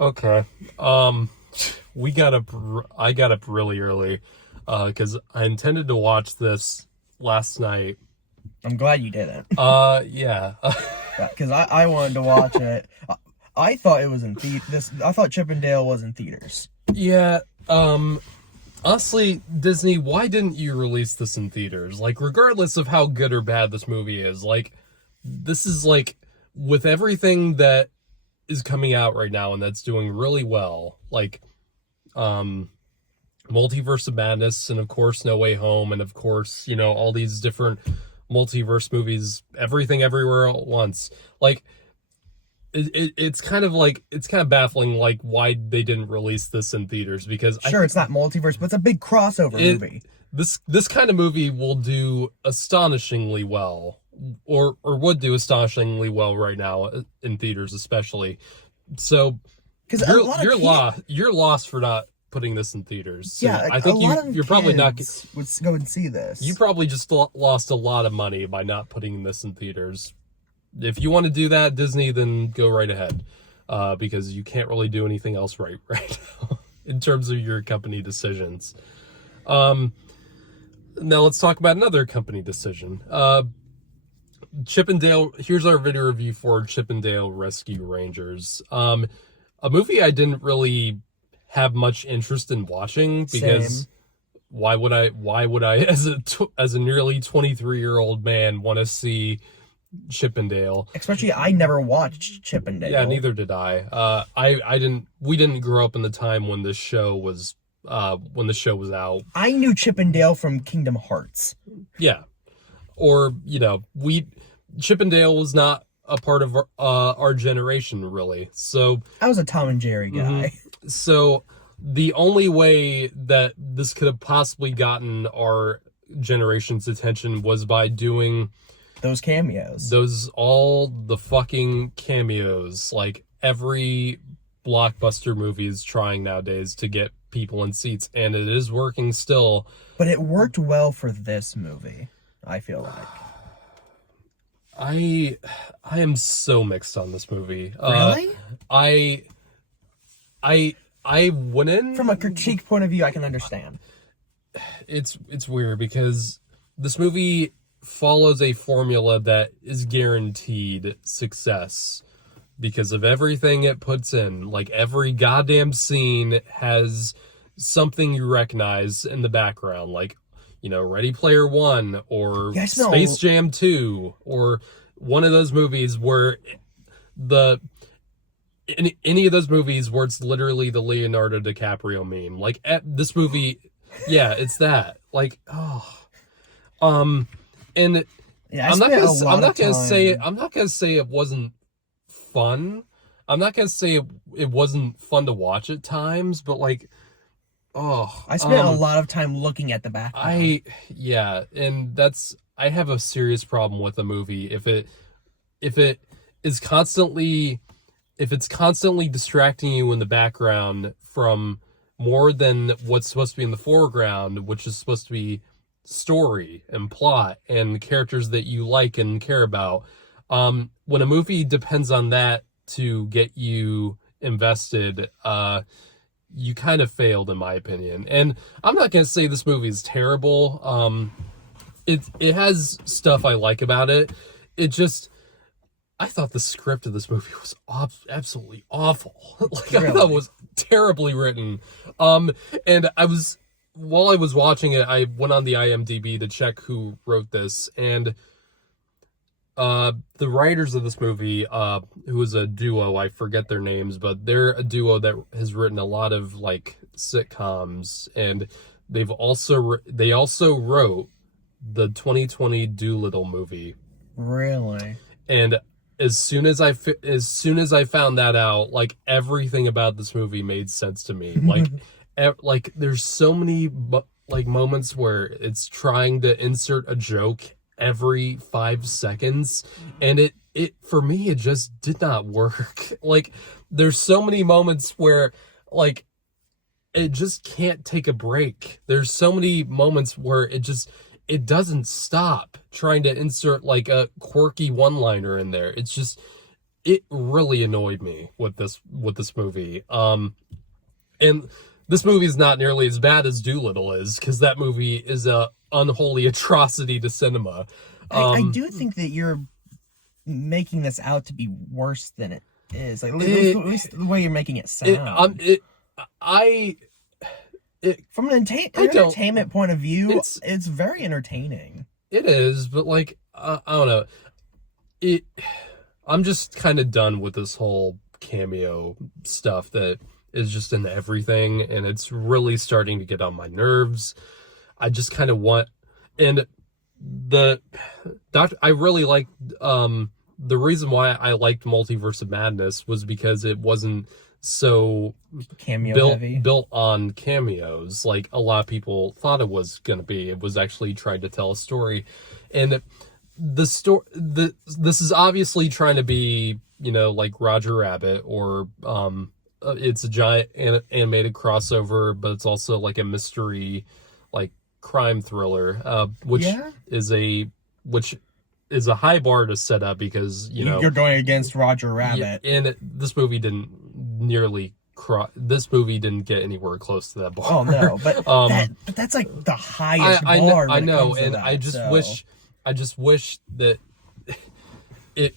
Okay. Um, we got up. I got up really early, because I intended to watch this last night. I'm glad you didn't, Yeah. because I wanted to watch it. I thought it was in I thought Chippendale was in theaters. Yeah. Honestly, Disney, why didn't you release this in theaters? Like, regardless of how good or bad this movie is, like, this is like with everything that is coming out right now and that's doing really well, like, um, Multiverse of Madness, and of course No Way Home, and of course, all these different multiverse movies, everything everywhere all at once. Like, it's kind of baffling, like, why they didn't release this in theaters, because Sure, it's not multiverse, but it's a big crossover movie. this kind of movie will do astonishingly well, or would do astonishingly well right now in theaters, especially. So Because a you're lot you're of lost. You're lost for not putting this in theaters. So yeah, I a think lot of you're probably not. kids would go and see this. You probably just lost a lot of money by not putting this in theaters. If you want to do that, Disney, then go right ahead, because you can't really do anything else right now in terms of your company decisions. Now let's talk about another company decision. Chippendale. Here's our video review for Chippendale Rescue Rangers. A movie I didn't really have much interest in watching, because Same. why would I as a nearly 23-year-old man want to see Chippendale? Especially, I never watched Chippendale. Yeah, neither did I. I didn't. We didn't grow up in the time when this show was out. I knew Chippendale from Kingdom Hearts. Yeah, or Chippendale was not a part of our generation, really. So I was a Tom and Jerry guy. so the only way that this could have possibly gotten our generation's attention was by doing Those cameos. all the fucking cameos, like every blockbuster movie is trying nowadays to get people in seats, and it is working still. But it worked well for this movie, I feel like. I am so mixed on this movie. Really? I went in From a critique point of view, I can understand. It's weird, because this movie follows a formula that is guaranteed success because of everything it puts in. Like, every goddamn scene has something you recognize in the background, like, Ready Player One, or Space Jam 2, or one of those movies where in any of those movies where it's literally the Leonardo DiCaprio meme. Like, at this movie, yeah, it's that. Like, and Yeah, I'm not gonna say it wasn't fun. I'm not gonna say it wasn't fun to watch at times, but like, I spent a lot of time looking at the background. I have a serious problem with a movie if it's constantly distracting you in the background from more than what's supposed to be in the foreground, which is supposed to be story and plot and characters that you like and care about. When a movie depends on that to get you invested, you kind of failed, in my opinion. And I'm not going to say this movie is terrible. It has stuff I like about it. I thought the script of this movie was absolutely awful. Like, really? I thought it was terribly written. And while I was watching it, I went on the IMDb to check who wrote this, and the writers of this movie, who is a duo, I forget their names, but they're a duo that has written a lot of like sitcoms, and they also wrote the 2020 Doolittle movie. Really? And as soon as I found that out, like, everything about this movie made sense to me. Like, there's so many like moments where it's trying to insert a joke every 5 seconds, and it for me, it just did not work. Like, there's so many moments where, like, it just can't take a break. There's so many moments where it doesn't stop trying to insert like a quirky one-liner in there. it really annoyed me with this movie. And this movie is not nearly as bad as Dolittle is, because that movie is a unholy atrocity to cinema. I do think that you're making this out to be worse than it is. Like, at least the way you're making it sound. From an entertainment point of view, it's very entertaining. It is, but like, I don't know. I'm just kind of done with this whole cameo stuff that is just in everything, and it's really starting to get on my nerves. I just kind of want, and I really liked, the reason why I liked Multiverse of Madness was because it wasn't so built on cameos like a lot of people thought it was going to be. It was actually trying to tell a story, and this is obviously trying to be, like Roger Rabbit, or it's a giant animated crossover, but it's also like a mystery, like crime thriller, which is a high bar to set up, because you're going against Roger Rabbit, and this movie didn't get anywhere close to that bar. Oh no, but that's like the highest bar. I know, and that, I just wish that it.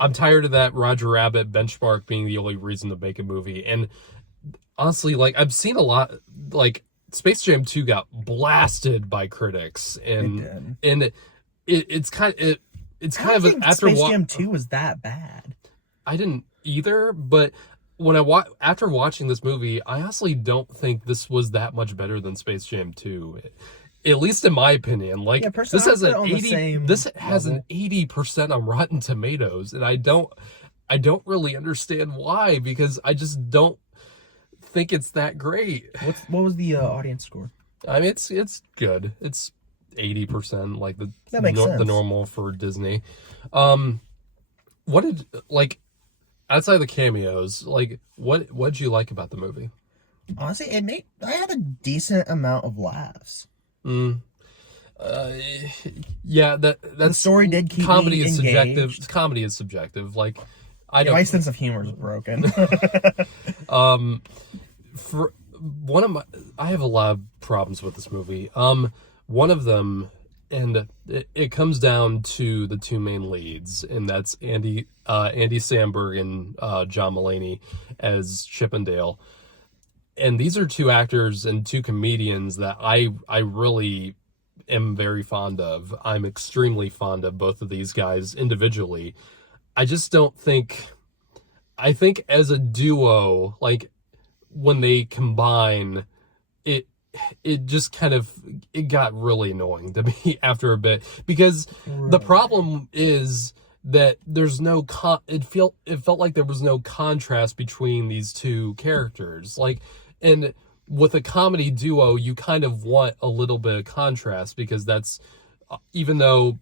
I'm tired of that Roger Rabbit benchmark being the only reason to make a movie, and honestly, like, I've seen a lot, like, Space Jam 2 got blasted by critics, and it's kind of after Space Jam 2 was that bad. I didn't either, but when after watching this movie, I honestly don't think this was that much better than Space Jam 2. At least in my opinion. Like, this has an 80% on Rotten Tomatoes, and I don't really understand why, because I just don't think it's that great. What was the audience score? I mean, it's good. It's 80%, like the normal for Disney. Outside of the cameos, like, what'd you like about the movie? Honestly, I had a decent amount of laughs. Yeah, that's the story did keep comedy me is engaged. subjective. Comedy is subjective. Like, my sense of humor is broken. I have a lot of problems with this movie. One of them, and it comes down to the two main leads, and that's Andy Sandburg and John Mulaney as Chip and Dale. And these are two actors and two comedians that I really am very fond of. I'm extremely fond of both of these guys individually. I just don't think... I think as a duo, like, when they combine, it just kind of... It got really annoying to me after a bit. Because the problem is that there's no... It felt like there was no contrast between these two characters. Like... And with a comedy duo, you kind of want a little bit of contrast, because that's, even though,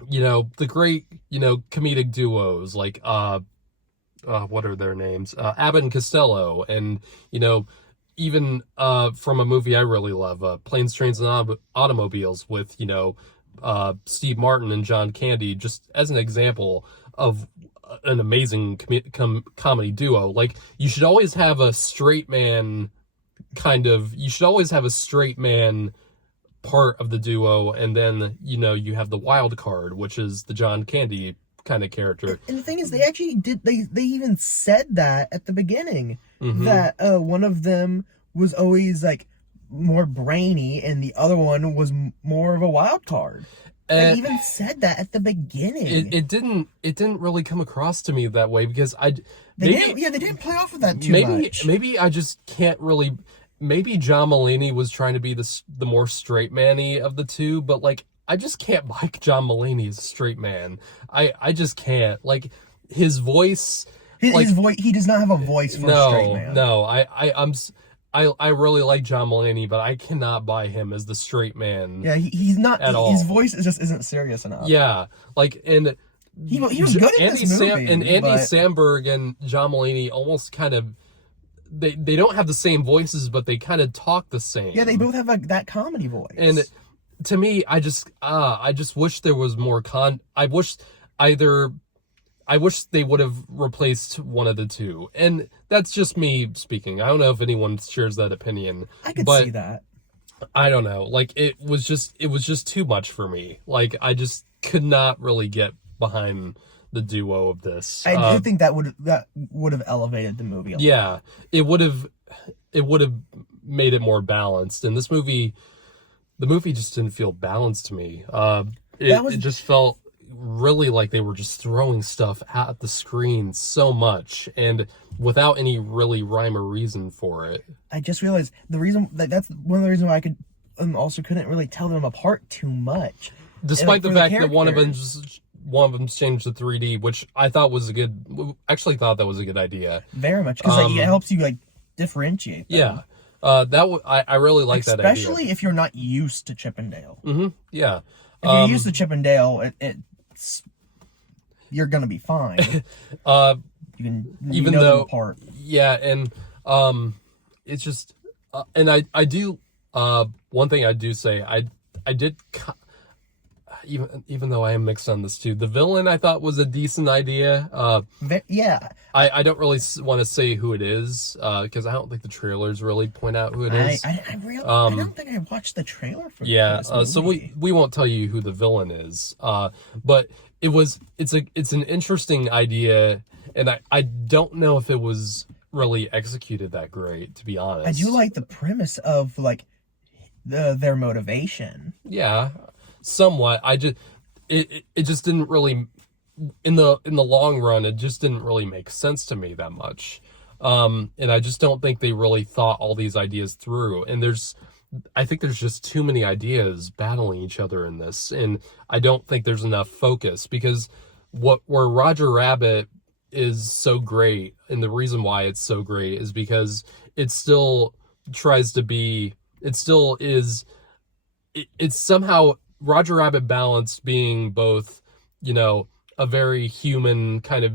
the great, comedic duos, like, what are their names? Abbott and Costello, and, even from a movie I really love, Planes, Trains, and Automobiles, with, Steve Martin and John Candy, just as an example of an amazing comedy duo. Like, you should always have a straight man part of the duo, and then you have the wild card, which is the John Candy kind of character. And the thing is, they actually did, they even said that at the beginning, that one of them was always like more brainy and the other one was more of a wild card. They even said that at the beginning. It didn't really come across to me that way, because they didn't play off of that too much. Maybe I just can't really. Maybe John Mulaney was trying to be the more straight man-y of the two, but like, I just can't like John Mulaney as a straight man. I just can't. Like, his voice. His voice. He does not have a voice for a straight man. No, I really like John Mulaney, but I cannot buy him as the straight man. Yeah, he's not at all. His voice just isn't serious enough. Yeah, like, and he was good in this movie. Andy Sandburg and John Mulaney almost kind of, they don't have the same voices, but they kind of talk the same. Yeah, they both have that comedy voice. And to me, I just wish there was more I I wish they would have replaced one of the two. And that's just me speaking. I don't know if anyone shares that opinion. I could but see that. I don't know. Like, it was just too much for me. Like, I just could not really get behind the duo of this. I do think that would have elevated the movie a lot. Yeah, it would have made it more balanced. And the movie just didn't feel balanced to me. It just felt really like they were just throwing stuff at the screen so much and without any really rhyme or reason for it. I just realized that's one of the reasons why I could also couldn't really tell them apart too much. Despite the fact that one of them changed to 3D, which I thought was a good idea. Very much, because it helps you like differentiate them. Yeah. I really like that idea. Especially if you're not used to Chippendale. Mm-hmm. Yeah. If you're used to Chippendale, you're gonna be fine. You know them apart. Yeah, and it's just, and I do. One thing I do say, I did. Even though I am mixed on this too, the villain I thought was a decent idea. Yeah. I don't really want to say who it is because I don't think the trailers really point out who it is. I don't think I watched the trailer for yeah. this movie. So we won't tell you who the villain is. But it's an interesting idea, and I don't know if it was really executed that great, to be honest. I do like the premise of like their motivation. Yeah. Somewhat. It just didn't really, in the long run, it just didn't really make sense to me that much. And I just don't think they really thought all these ideas through. And I think there's just too many ideas battling each other in this. And I don't think there's enough focus, because where Roger Rabbit is so great, and the reason why it's so great is because it still tries to be, it still is, it's somehow Roger Rabbit balanced being both, a very human kind of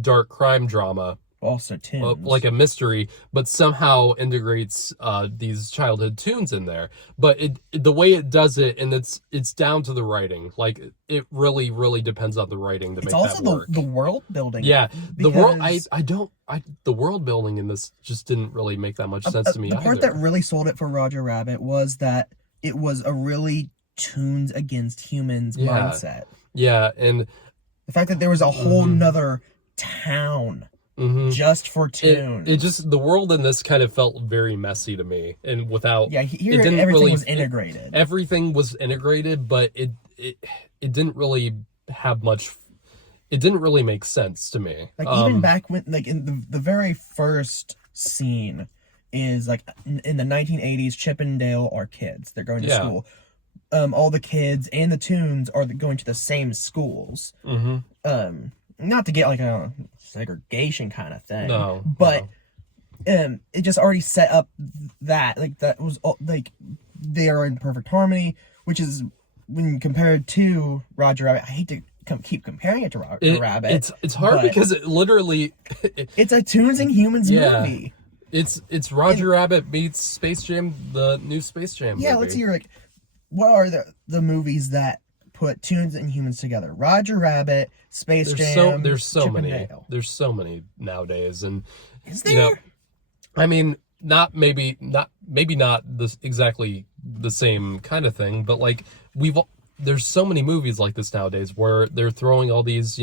dark crime drama, also tunes, like a mystery, but somehow integrates these childhood tunes in there. But the way it does it, and it's down to the writing. Like, it really, really depends on the writing to make that work. It's also the world building. Yeah, the world. The world building in this just didn't really make that much sense to me. The part that really sold it for Roger Rabbit was that it was a really tunes against humans mindset. Yeah, and the fact that there was a whole nother town just for tunes. It just, the world in this kind of felt very messy to me, and without everything was integrated. Everything was integrated, but it didn't really have much. It didn't really make sense to me. Like, even back when, like, in the very first scene is like in the 1980s, Chippendale are kids. They're going to school. All the kids and the tunes are going to the same schools. Not to get like a segregation kind of thing. No. But it just already set up that was like they are in perfect harmony, which is, when compared to Roger Rabbit. I hate to keep comparing it to Roger Rabbit. It's hard because it literally it's a tunes and humans movie. It's Roger Rabbit meets Space Jam, the new Space Jam movie. Yeah, let's hear, like, what are the movies that put tunes and humans together? Roger Rabbit, Space Jam. There's so many. Chippendale. There's so many nowadays, and is there? I mean, maybe not exactly the same kind of thing, but like there's so many movies like this nowadays where they're throwing all these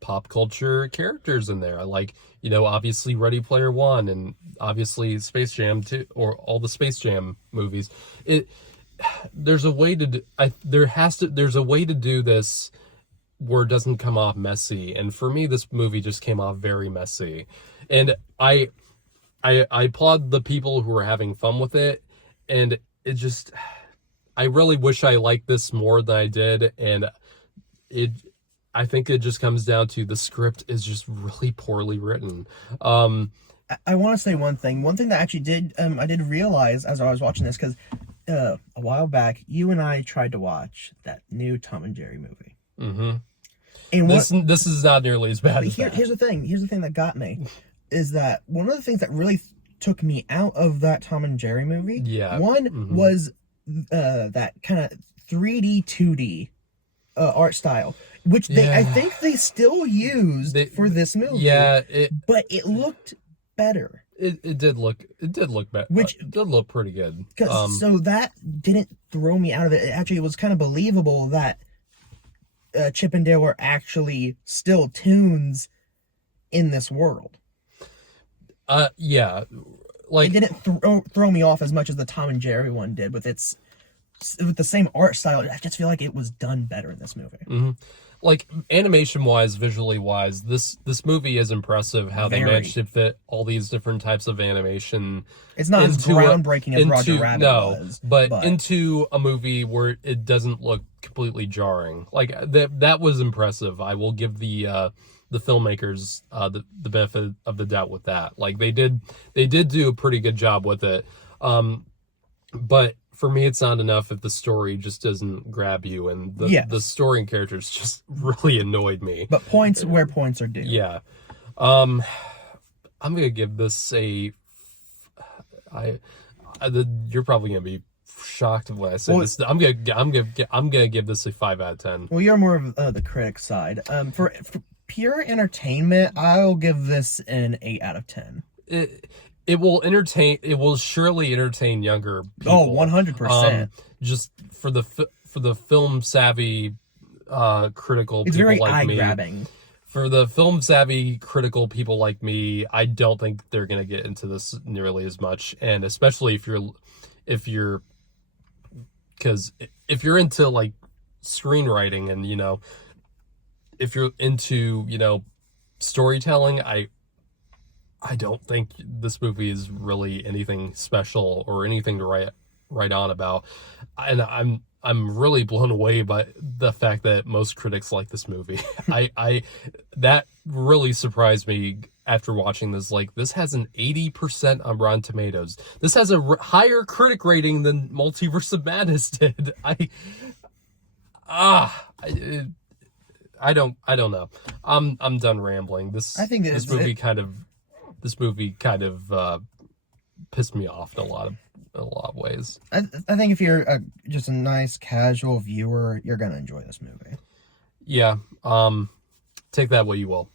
pop culture characters in there, like obviously Ready Player One and obviously Space Jam 2, or all the Space Jam movies. There's a way to do this where it doesn't come off messy, and for me this movie just came off very messy, and I applaud the people who are having fun with it, and it just, I really wish I liked this more than I did, and I think it just comes down to the script is just really poorly written. I want to say one thing that actually I did realize as I was watching this, because a while back you and I tried to watch that new Tom and Jerry movie. And this is not nearly as bad as that. Here's the thing that got me is that one of the things that really took me out of that Tom and Jerry movie, was that kind of 3D 2D art style. which I think they still used for this movie. Yeah, but it looked better. It did look better. Which it did look pretty good. So that didn't throw me out of it. Actually, it was kind of believable that Chip and Dale were actually still toons in this world. Yeah, like it didn't throw me off as much as the Tom and Jerry one did with the same art style. I just feel like it was done better in this movie. Mm-hmm. Like animation wise, visually wise, this movie is impressive. How they managed to fit all these different types of animation. It's not as groundbreaking as Roger Rabbit was, but into a movie where it doesn't look completely jarring. Like that was impressive. I will give the filmmakers the benefit of the doubt with that. Like they did do a pretty good job with it. But for me, it's not enough if the story just doesn't grab you, and the story and characters just really annoyed me. But points where points are due. Yeah. I'm gonna give this you're probably gonna be shocked when I say this. I'm gonna give this a 5 out of 10. Well, you're more of the critic side. For pure entertainment, I'll give this an 8 out of 10. It will surely entertain younger people. Oh, 100%. Just for the film savvy critical it's people very like me. eye-grabbing. For the film savvy critical people like me, I don't think they're going to get into this nearly as much, and especially if you're into like screenwriting and if you're into storytelling, I don't think this movie is really anything special or anything to write on about. And I'm really blown away by the fact that most critics like this movie. That really surprised me after watching this. Like, this has an 80% on Rotten Tomatoes. This has a higher critic rating than Multiverse of Madness did. I don't know. I'm done rambling. I think this movie kind of pissed me off in a lot of ways. I think if you're just a nice casual viewer, you're gonna enjoy this movie. Yeah. Take that what you will.